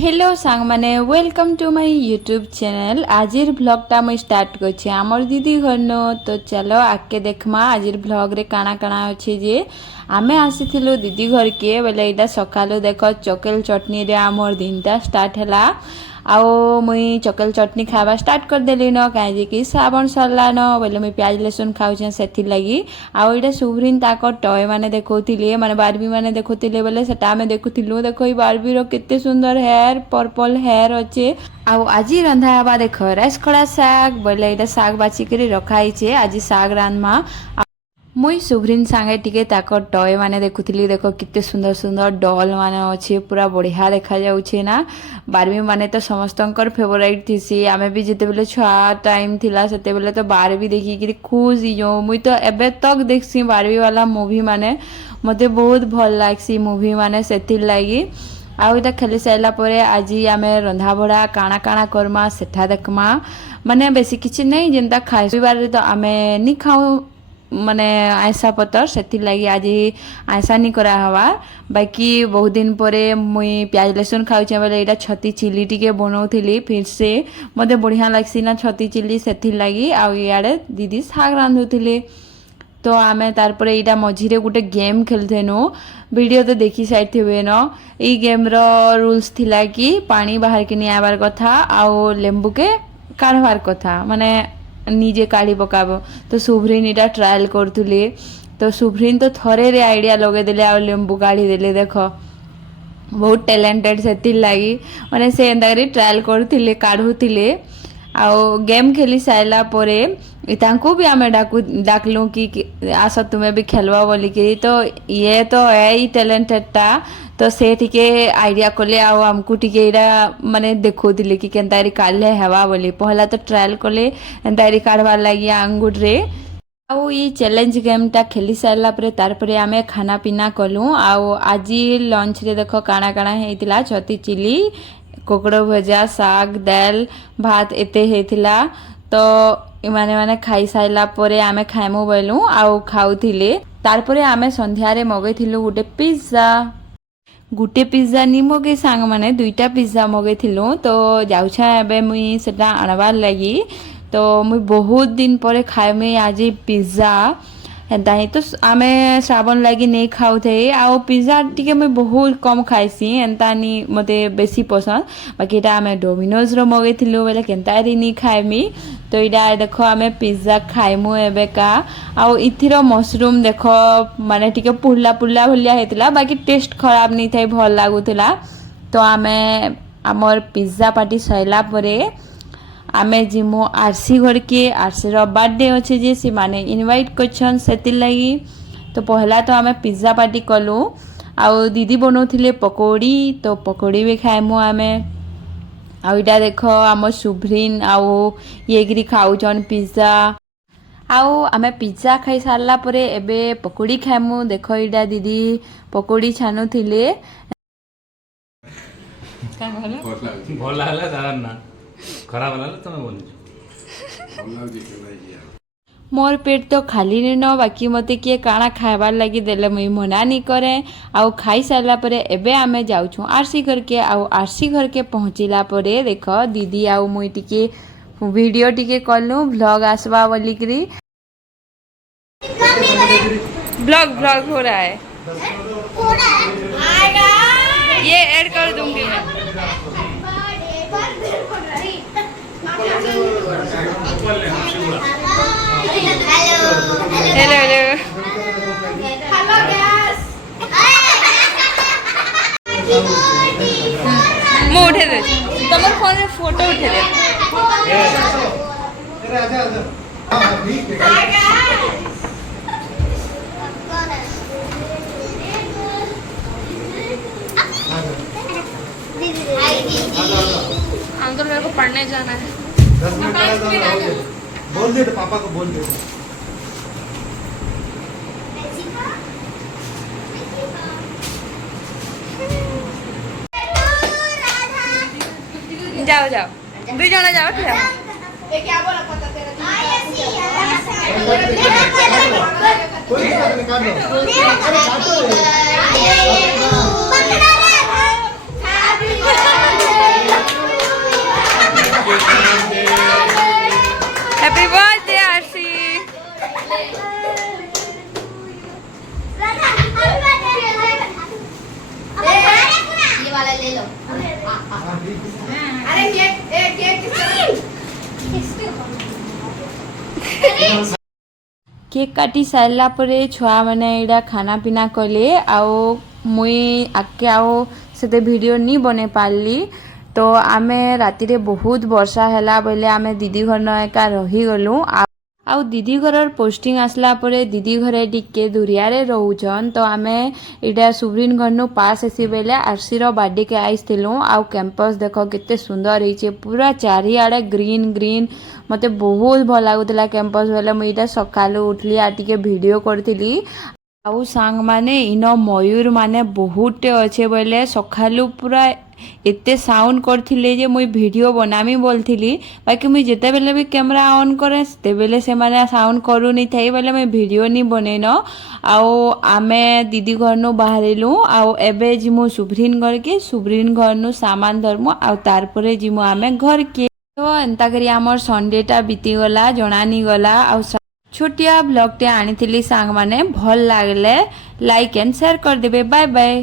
Hello सांग माने welcome to my YouTube channel. आजिर ब्लॉगटा मुझे स्टार्ट करछे आमर दीदी घर नो। तो चलो आके देखमा आजिर ब्लॉग रे काना काना अच्छे जे आमे आसीथिलु दीदी घर के बोले एटा सकालु देख चकेल चटनी रे आमर दिनटा स्टार्ट हैला। आओ मुई चकेल चटनी खावा स्टार्ट कर देली न काहे कि श्रावण सरला न बोले मुई प्याज लहसुन खाउछे सेथि लागि। आओ एटा सुभरीन ताको टय माने देखौतिले माने बारबी माने देखौतिले बोले सेटा आमे देखुथिलु। देखो ई बारबी रो केते सुंदर हेयर पर्पल हेयर अच्छे। आओ आजी रंधा हवा देख राइसखड़ा साग बोले एटा साग बाची करी रखाई छे आजी साग रानमा। मुई सुभरीन सांगे टिके ताको टय माने देखुथिली। देखो कितने सुंदर सुंदर डॉल माने अच्छे पूरा बढ़िया देखा जाउछे ना। बारबी माने तो समस्तंकर फेवरेट थिसी। आमे भी जेते बेले छुआ टाइम थिला सेते बेले तो बारबी देखि कि खुश जो मुई तो एबे तक देखसी बारबी वाला मूवी माने मते बहुत भल लागसी मूवी माने सेथिर लागि। आउ इटा खेली साइला परे आजी आमे रंधा बड़ा काना काना करमा सेठा देखमा। माने बेसी किछि नै जेंता खाइ बार तो आमे नि खाऊ माने आयसा पतर सेथिर लागि आज आयसा नि करा हवा। बाकी बहुत दिन परे मुई प्याज लहसुन खाउछे बोले एटा छती चिली टिके बनौथिली फिर से मते बढ़िया लागसी ना छती चिली सेथिर लागि। आ इयाडे दीदी साग रांधुथिले तो आमे तार परे एटा मझिरे गुटे गेम खेलथेनु। वीडियो तो देखि साइथिबे न। ई गेम रो रूल्स थिला कि पानी बाहर के नि आबार कथा आउ लेंबू के काढबार कथा माने निजे काढ़ी पकाबो। तो सुभरीन इटा ट्रायल करथुले तो सुभरीन तो थरे रे आइडिया लगे देले आ लेंबू काढ़ी देले। देखो बहुत टैलेंटेड सेथिर लागि माने से एंदा करी ट्रायल करथुले काढुथिले। आउ गेम खेली साइला परे तांको भी आमे डाकलू कि आस तुम्हें भी खेलवा बोली कि। तो ये तो है ही टैलेंटेडटा तो से टिके आइडिया कले आउ हमकु टिके एटा माने देखौथिले कि केनतारी काढले हेवा बोली। पहला तो ट्रायल कले एंतारी काढबार लागि आंगुर रे। आउ ई चैलेंज गेमटा खेली सारला परे तार परे आमे खाना पीना कलु। आउ आजी लंच रे देखो काना काना हेतिला छती चिली कोकड़ो भजा साग दाल भात एते हेतिला। तो इमाने माने खाई साइला परे आमे खाइमु बोलु आउ खाउथिले। तार परे आमे संध्या रे मगैथिलु गुटे पिज्जा नि मगे सांग माने दुईटा पिज्जा मगैथिलु। तो जाउछा एबे मुई सेटा आनबार लागि। तो मुई बहुत दिन परे खाइमे आज पिज्जा हेंता ही। तो आमे श्रावण लगी नहीं खाऊ थे आउ पिज्जा टिके मुई बहुत कम खाइसी एंता नि मते बेसी पसंद। बाकी एटा आमे डोमिनोज रो मगैथिलु बेले केनतारी नि खाइमी। तो इडा देखो आमे पिज्जा खाइमु एबेका। आउ इथिरो मशरूम देखो माने टिके पुल्ला पुल्ला भलिया हेतिला बाकी टेस्ट खराब नहीं थाई भल लागुथिला। तो आमे हमर पिज्जा पार्टी सैला परे आमे जिमु आरसी घर के। आरसी रो बर्थडे अच्छे जे से माने इनवाइट करछन सेतिर लागि। तो पहला तो आमे पिज्जा पार्टी कलु आउ दीदी बनौथिले पकोड़ी तो पकोड़ी भी खाइमु आमे। आउ इटा देखो आम सुभरीन आउ ये गिरी खाउछन पिज्जा। आउ आमे पिज्जा खाई सारला परे एबे पकोड़ी खाइमु। देखो इटा दीदी पकोड़ी छानुथिले। का भल लागला दादा ना खराब लागला तमे बोली मोर पेट तो खाली नहीं न बाकी मते किए काना खाइबार लगी देले मुई मना नहीं करे। आउ खाई सारला परे एबे आमे जाउछु आरसी घर के। आउ आरसी घर के पहुँचिला परे देखो दीदी आउ मुई टिके वीडियो टिके कलु व्लॉग आसबा बोली करी। ब्लॉग हो रहा है ये ऐड कर दूंगी मैं। हेलो हेलो मु उठे दे तुम फोन रे फोटो उठे दे। अंकल मेरे को पढ़ने जाना है। 10 मिनट बोल दे पापा को बोल दे। जाओ जाओ दो जना जाओ फिर ये क्या बोला पता तेरा कोई बात नहीं काट लो। वाला ले लो अरे केक केक काटी सारला परे छुआ मैंने एडा खाना पीना कले आओ मुई आके आओ से वीडियो नहीं बने पारली तो आमे राति रे बहुत वर्षा हैला बोले आमे दीदी घर न एका रही गलु आउ दीदी घर पोस्टिंग आसला परे दीदी घरे टिके दुरिया रे रहउछन तो आमे इडा सुब्रीन घर नु पास एसी बेले आरसी रो बर्थडे के आइसथिलु आउ कैंपस देखो केते सुंदर होइछे पूरा चारिआडे ग्रीन ग्रीन मते बहुत भल लागुतला कैंपस बेले मुई इटा सकालु उठली आ टिके वीडियो करथिली आउ सांग माने इनो मयूर माने बहुते अच्छे बोले सकालु पूरा एते साउंड करथिले जे मुई वीडियो बनामी बोलथिली बाकी मुई जेते बेले भी कैमरा ऑन करे ते बेले से माने साउंड करू नहीं थाई बोले मैं वीडियो नहीं बनेनो आउ आमे दीदी घर नु बाहरिलु आउ एबे जिमु सुब्रीन घर के सुब्रीन घर नु सामान धरमु आउ तार परे जिमु आमे घर के तो एंता करी हमर संडे टा बीती गला जणानी गला आउ छोटिया ब्लॉग टे आनी सांग माने भल लागले लाइक एंड शेयर कर देबे बाय बाय।